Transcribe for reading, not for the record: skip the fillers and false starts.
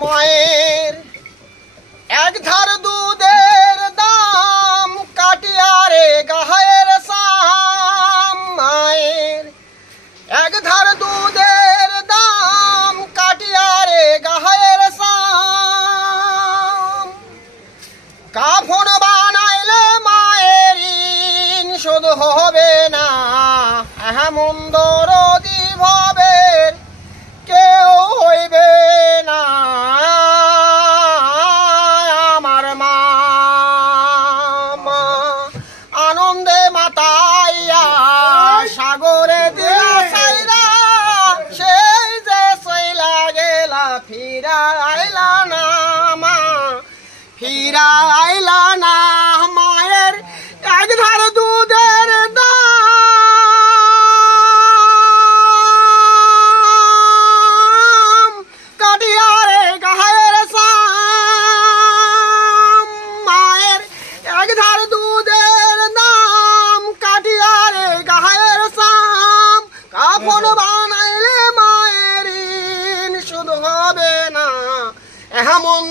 মায়ের এক ধার দুধের দাম কাটিয়ারে গাহের সাম। মায়ের এক ধার দুধের দাম কাটিয়ারে গাহের সাম। কাফন বানাইলে মায়ের ঋণ শোধ হবে না, এমন দরদি ভবের কেউ হইবে না। আমার মা আনন্দে মাতাইয়া সাগরে দিয়া সাইরা, সেই যে সইলা গেলা ফিরা আইলা না মা, ফিরা আইলা না। মায়ের এক ধার দুধের দাম কাটিয়ারে গাহের সাম। মায়ের এক ধার দুধের দাম কাটিয়ারে গাহের সাম। কাফন বানাইলে মায়ের ঋণ শোধ হবে না, এমন